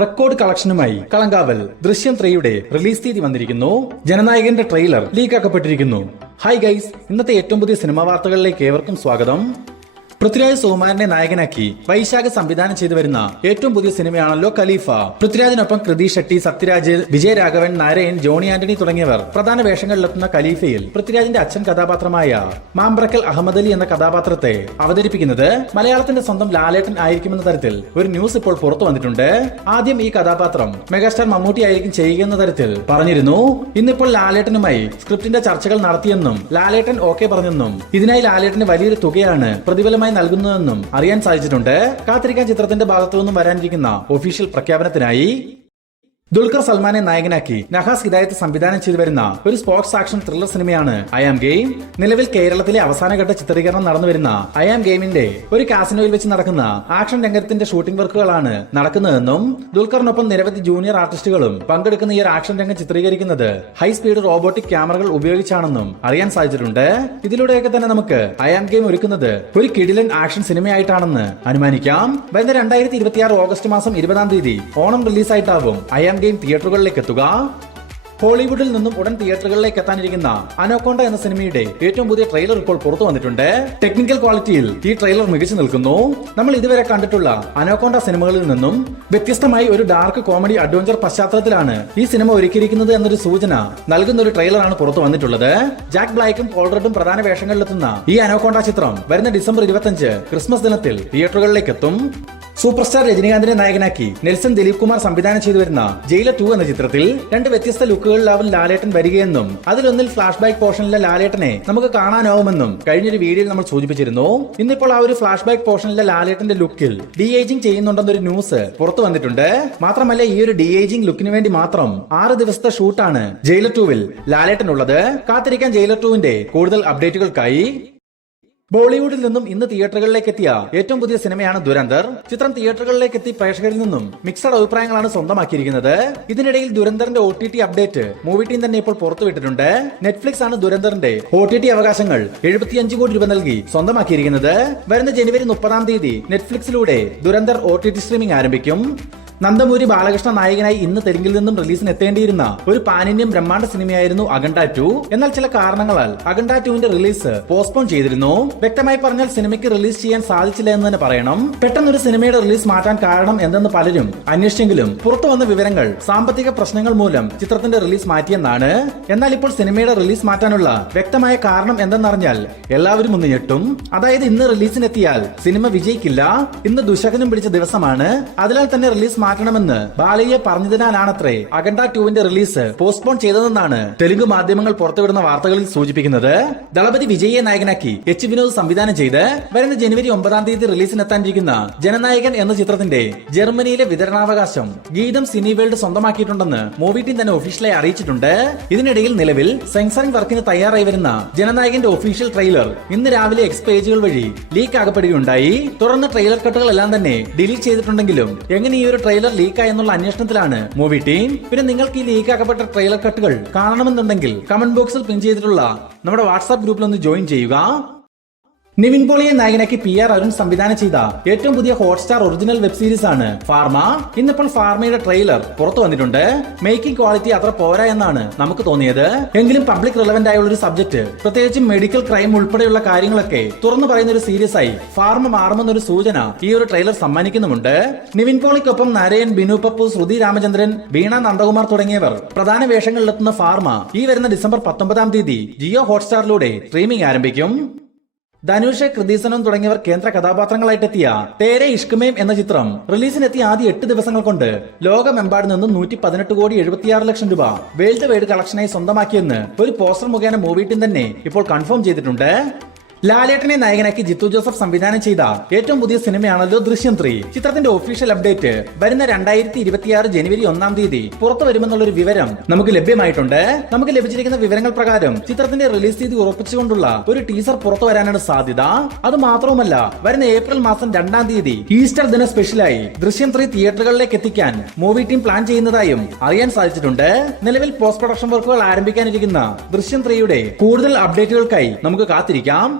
Record കളക്ഷനുമായി Kalamkaval ദൃശ്യം 3യുടെ release തീയതി വന്നിരിക്കുന്നു. ജനനായകന്റെ ട്രെയിലർ ലീക്കാക്കപ്പെട്ടിരിക്കുന്നു. ഹായ് ഗൈസ്, ഇന്നത്തെ ഏറ്റവും പുതിയ സിനിമാ വാർത്തകളിലേക്ക് ഏവർക്കും സ്വാഗതം. പൃഥ്വിരാജ് സുകുമാരനെ നായകനാക്കി വൈശാഖ് സംവിധാനം ചെയ്തു വരുന്ന ഏറ്റവും പുതിയ സിനിമയാണല്ലോ ഖലീഫ. പൃഥ്വിരാജിനൊപ്പം കൃതി ഷെട്ടി, സത്യരാജ്, വിജയരാഘവൻ, നാരായൺ, ജോണി ആന്റണി തുടങ്ങിയവർ പ്രധാന വേഷങ്ങളിലെത്തുന്ന ഖലീഫയിൽ പൃഥ്വിരാജിന്റെ അച്ഛൻ കഥാപാത്രമായ മാമ്പ്രക്കൽ അഹമ്മദ് അലി എന്ന കഥാപാത്രത്തെ അവതരിപ്പിക്കുന്നത് മലയാളത്തിന്റെ സ്വന്തം ലാലേട്ടൻ ആയിരിക്കുമെന്ന തരത്തിൽ ഒരു ന്യൂസ് ഇപ്പോൾ പുറത്തു വന്നിട്ടുണ്ട്. ആദ്യം ഈ കഥാപാത്രം മെഗാസ്റ്റാർ മമ്മൂട്ടി ആയിരിക്കും ചെയ്യുന്ന തരത്തിൽ പറഞ്ഞിരുന്നു. ഇന്നിപ്പോൾ ലാലേട്ടനുമായി സ്ക്രിപ്റ്റിന്റെ ചർച്ചകൾ നടത്തിയെന്നും ലാലേട്ടൻ ഓക്കെ പറഞ്ഞെന്നും ഇതിനായി ലാലേട്ടന് വലിയൊരു തുകയാണ് പ്രതിഫലമായി നൽകുന്നതെന്നും അറിയാൻ സാധിച്ചിട്ടുണ്ട്. കാത്തിരിക്കാൻ ചിത്രത്തിന്റെ ഭാഗത്തു നിന്നും വരാനിരിക്കുന്ന ഒഫീഷ്യൽ പ്രഖ്യാപനത്തിനായി. ദുൽഖർ സൽമാനെ നായകനാക്കി നഹാസ് ഹിദായത്ത് സംവിധാനം ചെയ്തു വരുന്ന ഒരു സ്പോർട്സ് ആക്ഷൻ ത്രില്ലർ സിനിമയാണ് ഐ ആം ഗെയിം. നിലവിൽ കേരളത്തിലെ അവസാനഘട്ട ചിത്രീകരണം നടന്നു വരുന്ന ഐ ആം ഗെയിമിന്റെ ഒരു കാസിനോയിൽ വെച്ച് നടക്കുന്ന ആക്ഷൻ രംഗത്തിന്റെ ഷൂട്ടിംഗ് വർക്കുകളാണ് നടക്കുന്നതെന്നും ദുൽഖറിനൊപ്പം നിരവധി ജൂനിയർ ആർട്ടിസ്റ്റുകളും പങ്കെടുക്കുന്ന ഈ ഒരു ആക്ഷൻ രംഗം ചിത്രീകരിക്കുന്നത് ഹൈ സ്പീഡ് റോബോട്ടിക് ക്യാമറകൾ ഉപയോഗിച്ചാണെന്നും അറിയാൻ സാധിച്ചിട്ടുണ്ട്. ഇതിലൂടെയൊക്കെ തന്നെ നമുക്ക് ഐ ആം ഗെയിം ഒരുക്കുന്നത് ഒരു കിടിലൻ ആക്ഷൻ സിനിമയായിട്ടാണെന്ന് അനുമാനിക്കാം. വരുന്ന 2026 ഓഗസ്റ്റ് മാസം 20-ാം തീയതി ഓണം റിലീസായിട്ടാവും ഐ ആം ഗെയിം തിയേറ്ററുകളിലേക്ക് എത്തുക. ഹോളിവുഡിൽ നിന്നും ഉടൻ തിയേറ്ററുകളിലേക്ക് എത്താനിരിക്കുന്ന അനോക്കോണ്ട എന്ന സിനിമയുടെ ഏറ്റവും പുതിയ ട്രെയിലർ ഇപ്പോൾ പുറത്തു വന്നിട്ടുണ്ട്. ടെക്നിക്കൽ ക്വാളിറ്റിയിൽ ഈ ട്രെയിലർ മികച്ചു നിൽക്കുന്നു. നമ്മൾ ഇതുവരെ കണ്ടിട്ടുള്ള അനോക്കോണ്ട സിനിമകളിൽ നിന്നും വ്യത്യസ്തമായി ഒരു ഡാർക്ക് കോമഡി അഡ്വഞ്ചർ പശ്ചാത്തലത്തിലാണ് ഈ സിനിമ ഒരുക്കിയിരിക്കുന്നത് എന്നൊരു സൂചന നൽകുന്ന ഒരു ട്രെയിലറാണ് പുറത്തു വന്നിട്ടുള്ളത്. ജാക്ക് ബ്ലാക്കും പോൾ റെഡും പ്രധാന വേഷങ്ങളിലെത്തുന്ന ഈ അനോക്കോണ്ട ചിത്രം വരുന്ന ഡിസംബർ 25 ക്രിസ്മസ് ദിനത്തിൽ തിയേറ്ററുകളിലേക്ക് എത്തും. സൂപ്പർ സ്റ്റാർ രജനീകാന്തിനെ നായകനാക്കി നെൽസൺ ദിലീപ് കുമാർ സംവിധാനം ചെയ്തു വരുന്ന ജയിലർ 2 എന്ന ചിത്രത്തിൽ രണ്ട് വ്യത്യസ്ത ലുക്കുകളിലാവും ലാലേട്ടൻ വരികയെന്നും അതിലൊന്നിൽ ഫ്ലാഷ് ബാക്ക് പോർഷനിലെ ലാലേട്ടനെ നമുക്ക് കാണാനാവുമെന്നും കഴിഞ്ഞൊരു വീഡിയോയിൽ നമ്മൾ സൂചിപ്പിച്ചിരുന്നു. ഇന്നിപ്പോൾ ആ ഒരു ഫ്ലാഷ് ബാക്ക് പോർഷനിലെ ലാലേട്ടന്റെ ലുക്കിൽ ഡി ഏജിംഗ് ചെയ്യുന്നുണ്ടെന്നൊരു ന്യൂസ് പുറത്തു വന്നിട്ടുണ്ട്. മാത്രമല്ല ഈ ഒരു ഡി ഏജിംഗ് ലുക്കിന് വേണ്ടി മാത്രം 6 ദിവസത്തെ ഷൂട്ടാണ് ജയിലർ 2-വിൽ ലാലേട്ടനുള്ളത്. കാത്തിരിക്കാൻ ജയിലർ 2-വിന്റെ കൂടുതൽ അപ്ഡേറ്റുകൾക്കായി. ബോളിവുഡിൽ നിന്നും ഇന്ന് തിയേറ്ററുകളിലേക്ക് എത്തിയ ഏറ്റവും പുതിയ സിനിമയാണ് ദുരന്തർ. ചിത്രം തിയേറ്ററുകളിലേക്ക് എത്തി പ്രേക്ഷകരിൽ നിന്നും മിക്സഡ് അഭിപ്രായങ്ങളാണ് സ്വന്തമാക്കിയിരിക്കുന്നത്. ഇതിനിടയിൽ ദുരന്തറിന്റെ OTT അപ്ഡേറ്റ് മൂവി ടീം തന്നെ ഇപ്പോൾ പുറത്തുവിട്ടിട്ടുണ്ട്. നെറ്റ്ഫ്ലിക്സ് ആണ് ദുരന്തറിന്റെ OTT അവകാശങ്ങൾ 75 കോടി രൂപ നൽകി സ്വന്തമാക്കിയിരിക്കുന്നത്. വരുന്ന ജനുവരി 30-ാം തീയതി നെറ്റ്ഫ്ലിക്സിലൂടെ ദുരന്തർ OTT സ്ട്രീമിംഗ് ആരംഭിക്കും. നന്ദമൂരി ബാലകൃഷ്ണ നായകനായി ഇന്ന് തെലുങ്കിൽ നിന്നും റിലീസിന് എത്തേണ്ടിയിരുന്ന ഒരു പാൻ ഇന്ത്യൻ ബ്രഹ്മാണ്ഡ സിനിമയായിരുന്നു അഖണ്ഡ 2. എന്നാൽ ചില കാരണങ്ങളാൽ അഖണ്ഡ 2-ന്റെ റിലീസ് പോസ്റ്റ്പോൺ ചെയ്തിരുന്നു. വ്യക്തമായി പറഞ്ഞാൽ സിനിമയ്ക്ക് റിലീസ് ചെയ്യാൻ സാധിച്ചില്ല എന്ന് തന്നെ പറയണം. പെട്ടെന്നൊരു സിനിമയുടെ റിലീസ് മാറ്റാൻ കാരണം എന്തെന്ന് പലരും അന്വേഷിച്ചെങ്കിലും പുറത്തു വന്ന വിവരങ്ങൾ സാമ്പത്തിക പ്രശ്നങ്ങൾ മൂലം ചിത്രത്തിന്റെ റിലീസ് മാറ്റിയെന്നാണ്. എന്നാൽ ഇപ്പോൾ സിനിമയുടെ റിലീസ് മാറ്റാനുള്ള വ്യക്തമായ കാരണം എന്തെന്നറിഞ്ഞാൽ എല്ലാവരും ഒന്ന് ഞെട്ടും. അതായത് ഇന്ന് റിലീസിനെത്തിയാൽ സിനിമ വിജയിക്കില്ല. ഇന്ന് ദുശകനം പിടിച്ച ദിവസമാണ്. അതിനാൽ തന്നെ റിലീസ് മാറ്റണമെന്ന് ബാലയ്യ പറഞ്ഞതിനാലാണത്രേ അഖണ്ഡ 2-ന്റെ റിലീസ് പോസ്റ്റ്പോൺ ചെയ്തതെന്നാണ് തെലുങ്ക് മാധ്യമങ്ങൾ പുറത്തുവിടുന്ന വാർത്തകളിൽ സൂചിപ്പിക്കുന്നത്. ദളപതി വിജയെ നായകനാക്കി എച്ച് വിനോദ് സംവിധാനം ചെയ്ത് വരുന്ന ജനുവരി 9-ാം തീയതി റിലീസിനെത്താനിരിക്കുന്ന ജനനായകൻ എന്ന ചിത്രത്തിന്റെ ജർമ്മനിയിലെ വിതരണാവകാശം ഗീതം സിനി വേൾഡ് സ്വന്തമാക്കിയിട്ടുണ്ടെന്ന് മൂവി ടീം തന്നെ ഒഫീഷ്യലായി അറിയിച്ചിട്ടുണ്ട്. ഇതിനിടയിൽ നിലവിൽ സെൻസറിംഗ് വർക്കിന് തയ്യാറായി വരുന്ന ജനനായകന്റെ ഒഫീഷ്യൽ ട്രെയിലർ ഇന്ന് രാവിലെ എക്സ് പേജുകൾ വഴി ലീക്ക് ആകപ്പെടുകയുണ്ടായി. തുടർന്ന് ട്രെയിലർ കട്ടുകളെല്ലാം തന്നെ ഡിലീറ്റ് ചെയ്തിട്ടുണ്ടെങ്കിലും എങ്ങനെ ഈ ഒരു ട്രെയിലർ ലീക്കായെന്നുള്ള അന്വേഷണത്തിലാണ് മൂവി ടീം. പിന്നെ നിങ്ങൾക്ക് ഈ ലീക്കാക്കപ്പെട്ട ട്രെയിലർ കട്ടുകൾ കാണണമെന്നുണ്ടെങ്കിൽ കമന്റ് ബോക്സിൽ പിൻ ചെയ്തിട്ടുള്ള നമ്മുടെ വാട്സ്ആപ്പ് ഗ്രൂപ്പിൽ ഒന്ന് ജോയിൻ ചെയ്യുക. നിവിൻ പോളിയെ നായകനാക്കി PR അരുൺ സംവിധാനം ചെയ്ത ഏറ്റവും പുതിയ ഹോട്ട്സ്റ്റാർ ഒറിജിനൽ വെബ് സീരീസ് ആണ് ഫാർമ. ഇന്നിപ്പോൾ ഫാർമയുടെ ട്രെയിലർ പുറത്തു വന്നിട്ടുണ്ട്. മേക്കിംഗ് ക്വാളിറ്റി അത്ര പോരാ എന്നാണ് നമുക്ക് തോന്നിയത്. എങ്കിലും പബ്ലിക് റിലവന്റ് ആയുള്ള ഒരു സബ്ജക്ട്, പ്രത്യേകിച്ചും മെഡിക്കൽ ക്രൈം ഉൾപ്പെടെയുള്ള കാര്യങ്ങളൊക്കെ തുറന്നു പറയുന്ന ഒരു സീരീസ് ആയി ഫാർമ മാറുമെന്നൊരു സൂചന ഈ ഒരു ട്രെയിലർ സമ്മാനിക്കുന്നുമുണ്ട്. നിവിൻ പോളിക്കൊപ്പം നാരായൺ, ബിനു പപ്പു, ശ്രുതി രാമചന്ദ്രൻ, വീണ നന്ദകുമാർ തുടങ്ങിയവർ പ്രധാന വേഷങ്ങളിലെത്തുന്ന ഫാർമ ഈ വരുന്ന ഡിസംബർ 19-ാം തീയതി ജിയോ ഹോട്ട്സ്റ്റാറിലൂടെ സ്ട്രീമിംഗ് ആരംഭിക്കും. ധനുഷ്, കൃതിസനൻ തുടങ്ങിയവർ കേന്ദ്ര കഥാപാത്രങ്ങളായിട്ടെത്തിയ തേരെ ഇഷ്കമേം എന്ന ചിത്രം റിലീസിനെത്തിയ ആദ്യ 8 ദിവസങ്ങൾ കൊണ്ട് ലോകമെമ്പാട് നിന്നും 118 കോടി 76 ലക്ഷം രൂപ വേൾഡ് വൈഡ് കളക്ഷനായി സ്വന്തമാക്കിയെന്ന് ഒരു പോസ്റ്റർ മുഖേന മൂവി ടീം തന്നെ ഇപ്പോൾ കൺഫേം ചെയ്തിട്ടുണ്ട്. ലാലേട്ടനെ നായകനാക്കി ജിത്തു ജോസഫ് സംവിധാനം ചെയ്ത ഏറ്റവും പുതിയ സിനിമയാണല്ലോ ദൃശ്യം 3. ചിത്രത്തിന്റെ ഒഫീഷ്യൽ അപ്ഡേറ്റ് വരുന്ന 2026 ജനുവരി 1-ാം തീയതി പുറത്തു വരുമെന്നുള്ളൊരു വിവരം നമുക്ക് ലഭ്യമായിട്ടുണ്ട്. നമുക്ക് ലഭിച്ചിരിക്കുന്ന വിവരങ്ങൾ പ്രകാരം ചിത്രത്തിന്റെ റിലീസ് തീയതി ഉറപ്പിച്ചുകൊണ്ടുള്ള ഒരു ടീസർ പുറത്തു വരാനാണ് സാധ്യത. അത് മാത്രവുമല്ല, വരുന്ന ഏപ്രിൽ മാസം 2-ാം തീയതി ഈസ്റ്റർ ദിന സ്പെഷ്യലായി ദൃശ്യം 3 തിയേറ്ററുകളിലേക്ക് എത്തിക്കാൻ മൂവി ടീം പ്ലാൻ ചെയ്യുന്നതായും അറിയാൻ സാധിച്ചിട്ടുണ്ട്. നിലവിൽ പോസ്റ്റ് പ്രൊഡക്ഷൻ വർക്കുകൾ ആരംഭിക്കാനിരിക്കുന്ന ദൃശ്യം 3-യുടെ കൂടുതൽ അപ്ഡേറ്റുകൾക്കായി നമുക്ക് കാത്തിരിക്കാം.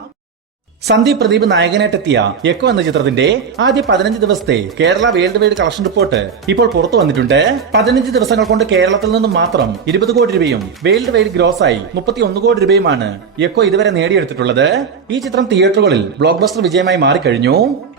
സന്ദീപ് പ്രദീപ് നായകനായിട്ടെത്തിയ എക്കോ എന്ന ചിത്രത്തിന്റെ ആദ്യ 15 ദിവസത്തെ Kerala world wide collection report ഇപ്പോൾ പുറത്തു വന്നിട്ടുണ്ട്. 15 ദിവസങ്ങൾ കൊണ്ട് കേരളത്തിൽ നിന്നും മാത്രം 20 കോടി രൂപയും വേൾഡ് വൈഡ് ഗ്രോസായി 31 കോടി രൂപയുമാണ് എക്കോ ഇതുവരെ നേടിയെടുത്തിട്ടുള്ളത്. ഈ ചിത്രം തിയേറ്ററുകളിൽ ബ്ലോക്ക് ബസ്റ്റർ വിജയമായി മാറിക്കഴിഞ്ഞു.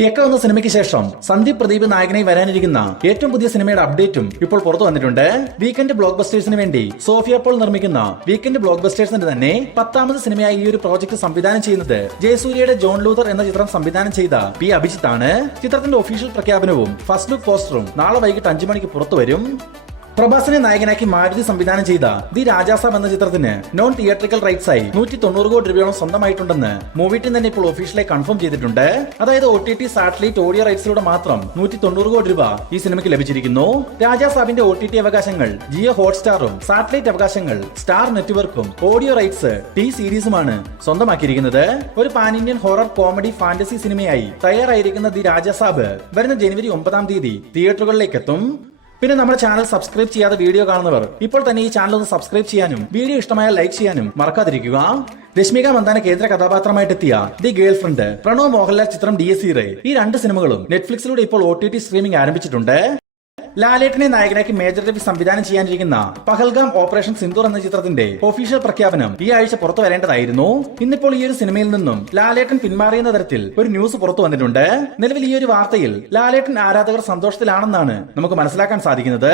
എക്കോ എന്ന സിനിമയ്ക്ക് ശേഷം സന്ദീപ് പ്രദീപ് നായകനായി വരാനിരിക്കുന്ന ഏറ്റവും പുതിയ സിനിമയുടെ അപ്ഡേറ്റും ഇപ്പോൾ പുറത്തു വന്നിട്ടുണ്ട്. വീക്കെൻഡ് ബ്ലോക്ക് ബസ്റ്റേഴ്സിന് വേണ്ടി സോഫിയ പോൾ നിർമ്മിക്കുന്ന വീക്കെൻഡ് ബ്ലോക്ക് ബസ്റ്റേഴ്സിന്റെ തന്നെ 10ാമത് സിനിമയായി ഈ ഒരു പ്രോജക്ട് സംവിധാനം ചെയ്യുന്നത് ജയസൂര്യയുടെ ജോൺ ലൂതർ എന്ന ചിത്രം സംവിധാനം ചെയ്ത പി അഭിജിത്താണ്. ചിത്രത്തിന്റെ ഒഫീഷ്യൽ പ്രഖ്യാപനവും ഫസ്റ്റ് ലുക്ക് പോസ്റ്ററും നാളെ വൈകിട്ട് 5 മണിക്ക് പുറത്തുവരും. പ്രഭാസിനെ നായകനാക്കി മാരുതി സംവിധാനം ചെയ്ത ദി രാജാസാബ് എന്ന ചിത്രത്തിന് നോൺ തിയേറ്ററിക്കൽ റൈറ്റ്സ് ആയി 190 കോടി രൂപയോളം സ്വന്തമായിട്ടുണ്ടെന്ന് മൂവി ടീം തന്നെ ഇപ്പോൾ ഒഫീഷ്യലായി കൺഫേം ചെയ്തിട്ടുണ്ട്. അതായത് OTT സാറ്റലൈറ്റ് ഓഡിയോ റൈറ്റ്സിലൂടെ മാത്രം 190 കോടി രൂപ ഈ സിനിമയ്ക്ക് ലഭിച്ചിരിക്കുന്നു. രാജാസാബിന്റെ OTT അവകാശങ്ങൾ ജിയോ ഹോട്ട്സ്റ്റാറും സാറ്റലൈറ്റ് അവകാശങ്ങൾ സ്റ്റാർ നെറ്റ്വർക്കും ഓഡിയോ റൈറ്റ്സ് ടി സീരീസുമാണ് സ്വന്തമാക്കിയിരിക്കുന്നത്. ഒരു pan Indian horror comedy fantasy സിനിമയായി തയ്യാറായിരിക്കുന്ന ദി രാജാസാബ് വരുന്ന ജനുവരി 9-ാം തീയതി തിയേറ്ററുകളിലേക്ക് എത്തും. പിന്നെ നമ്മുടെ ചാനൽ സബ്സ്ക്രൈബ് ചെയ്യാതെ വീഡിയോ കാണുന്നവർ ഇപ്പോൾ തന്നെ ഈ ചാനൽ ഒന്ന് സബ്സ്ക്രൈബ് ചെയ്യാനും വീഡിയോ ഇഷ്ടമായാൽ ലൈക്ക് ചെയ്യാനും മറക്കാതിരിക്കുക. രശ്മിക മന്ദാന കേന്ദ്ര കഥാപാത്രമായിട്ടെത്തിയ the girlfriend, Pranav Mohanlal ചിത്രം DSC റേ, ഈ 2 സിനിമകളും നെറ്റ്ഫ്ലിക്സിലൂടെ ഇപ്പോൾ OTT സ്ട്രീമിംഗ് ആരംഭിച്ചിട്ടുണ്ട്. ലാലേട്ടനെ നായകനാക്കി മേജർ രവി സംവിധാനം ചെയ്യാനിരിക്കുന്ന പഹൽഗാം ഓപ്പറേഷൻ സിന്ദൂർ എന്ന ചിത്രത്തിന്റെ ഒഫീഷ്യൽ പ്രഖ്യാപനം ഈ ആഴ്ച പുറത്തു വരേണ്ടതായിരുന്നു. ഇന്നിപ്പോൾ ഈ ഒരു സിനിമയിൽ നിന്നും ലാലേട്ടൻ പിന്മാറിയെന്ന തരത്തിൽ ഒരു ന്യൂസ് പുറത്തു വന്നിട്ടുണ്ട്. നിലവിൽ ഈ ഒരു വാർത്തയിൽ ലാലേട്ടൻ ആരാധകർ സന്തോഷത്തിലാണെന്നാണ് നമുക്ക് മനസ്സിലാക്കാൻ സാധിക്കുന്നത്.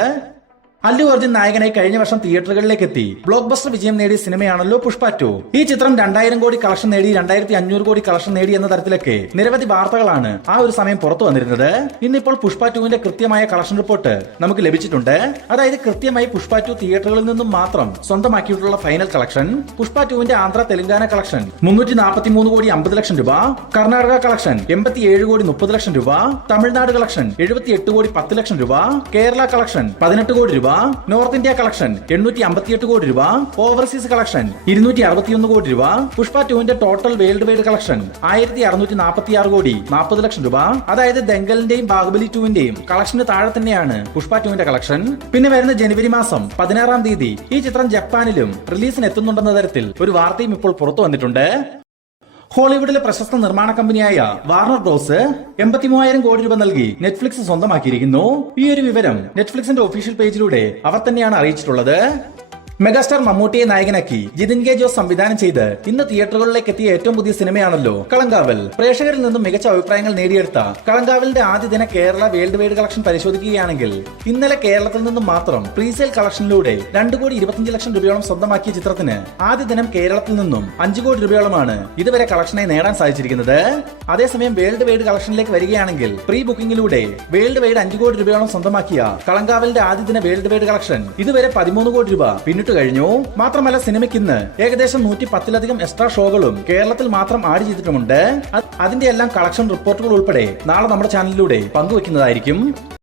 അല്ലു അർജുൻ നായകനായി കഴിഞ്ഞ വർഷം തിയേറ്ററുകളിലേക്ക് എത്തി ബ്ലോക്ക് ബസ്റ്റർ വിജയം നേടിയ സിനിമയാണല്ലോ പുഷ്പ 2. ഈ ചിത്രം 2000 കോടി കളക്ഷൻ നേടി, 2500 കോടി കളക്ഷൻ നേടി എന്ന തരത്തിലൊക്കെ നിരവധി വാർത്തകളാണ് ആ ഒരു സമയം പുറത്തു വന്നിരുന്നത്. ഇന്നിപ്പോൾ പുഷ്പ 2ന്റെ കൃത്യമായ കളക്ഷൻ റിപ്പോർട്ട് നമുക്ക് ലഭിച്ചിട്ടുണ്ട്. അതായത് കൃത്യമായി പുഷ്പ 2 തിയേറ്ററുകളിൽ നിന്നും മാത്രം സ്വന്തമാക്കിയിട്ടുള്ള ഫൈനൽ കളക്ഷൻ. പുഷ്പ 2ന്റെ ആന്ധ്ര തെലങ്കാന കളക്ഷൻ 343 കോടി 50 ലക്ഷം രൂപ, കർണാടക കളക്ഷൻ 87 കോടി 30 ലക്ഷം രൂപ, തമിഴ്നാട് കളക്ഷൻ 78 കോടി 10 ലക്ഷം രൂപ, കേരള കളക്ഷൻ 18 കോടി രൂപ, നോർത്ത് ഇന്ത്യ കളക്ഷൻ 858 കോടി രൂപ, ഓവർസീസ് കളക്ഷൻ 261 കോടി രൂപ. പുഷ്പ 2ന്റെ ടോട്ടൽ വേൾഡ് വൈഡ് കളക്ഷൻ 1646 കോടി 40 ലക്ഷം രൂപ. അതായത് ദംഗലിന്റെയും ബാഹുബലി 2ന്റെയും കളക്ഷന് താഴെ തന്നെയാണ് പുഷ്പ 2ന്റെ കളക്ഷൻ. പിന്നെ വരുന്ന ജനുവരി മാസം 16-ാം തീയതി ഈ ചിത്രം ജപ്പാനിലും റിലീസിന് എത്തുന്നുണ്ടെന്ന തരത്തിൽ ഒരു വാർത്തയും ഇപ്പോൾ പുറത്തു വന്നിട്ടുണ്ട്. ഹോളിവുഡിലെ പ്രശസ്ത നിർമ്മാണ കമ്പനിയായ വാർണർ ബ്രോസ് 83,000 കോടി രൂപ നൽകി നെറ്റ്ഫ്ലിക്സ് സ്വന്തമാക്കിയിരിക്കുന്നു. ഈ ഒരു വിവരം നെറ്റ്ഫ്ലിക്സിന്റെ ഒഫീഷ്യൽ പേജിലൂടെ അവർ തന്നെയാണ് അറിയിച്ചിട്ടുള്ളത്. മെഗാസ്റ്റാർ മമ്മൂട്ടിയെ നായകനാക്കി ജിതിൻ കെ ജോസ് സംവിധാനം ചെയ്ത് ഇന്ന് തിയേറ്ററുകളിലേക്ക് എത്തിയ ഏറ്റവും പുതിയ സിനിമയാണല്ലോ കളങ്കാവൽ. പ്രേക്ഷകരിൽ നിന്നും മികച്ച അഭിപ്രായങ്ങൾ നേടിയെടുത്ത കളങ്കാവലിന്റെ ആദ്യ ദിന കേരള വേൾഡ് വൈഡ് കളക്ഷൻ പരിശോധിക്കുകയാണെങ്കിൽ ഇന്നലെ കേരളത്തിൽ നിന്നും മാത്രം പ്രീസെയിൽ കളക്ഷനിലൂടെ 2 കോടി 25 ലക്ഷം രൂപയോളം സ്വന്തമാക്കിയ ചിത്രത്തിന് ആദ്യ ദിനം കേരളത്തിൽ നിന്നും 5 കോടി രൂപയോളമാണ് ഇതുവരെ കളക്ഷനായി നേടാൻ സാധിച്ചിരിക്കുന്നത്. അതേസമയം വേൾഡ് വൈഡ് കളക്ഷനിലേക്ക് വരികയാണെങ്കിൽ പ്രീ ബുക്കിംഗിലൂടെ വേൾഡ് വൈഡ് 5 കോടി രൂപയോളം സ്വന്തമാക്കിയ കളങ്കാവലിന്റെ ആദ്യ ദിന വേൾഡ് വൈഡ് കളക്ഷൻ ഇതുവരെ 13 കോടി രൂപ പിന്നിട്ട് കഴിഞ്ഞു. മാത്രമല്ല സിനിമയ്ക്ക് ഇന്ന് ഏകദേശം 110-ലധികം എക്സ്ട്രാ ഷോകളും കേരളത്തിൽ മാത്രം ആഡ് ചെയ്തിട്ടുമുണ്ട്. അതിന്റെ എല്ലാം കളക്ഷൻ റിപ്പോർട്ടുകൾ ഉൾപ്പെടെ നാളെ നമ്മുടെ ചാനലിലൂടെ പങ്കുവെക്കുന്നതായിരിക്കും.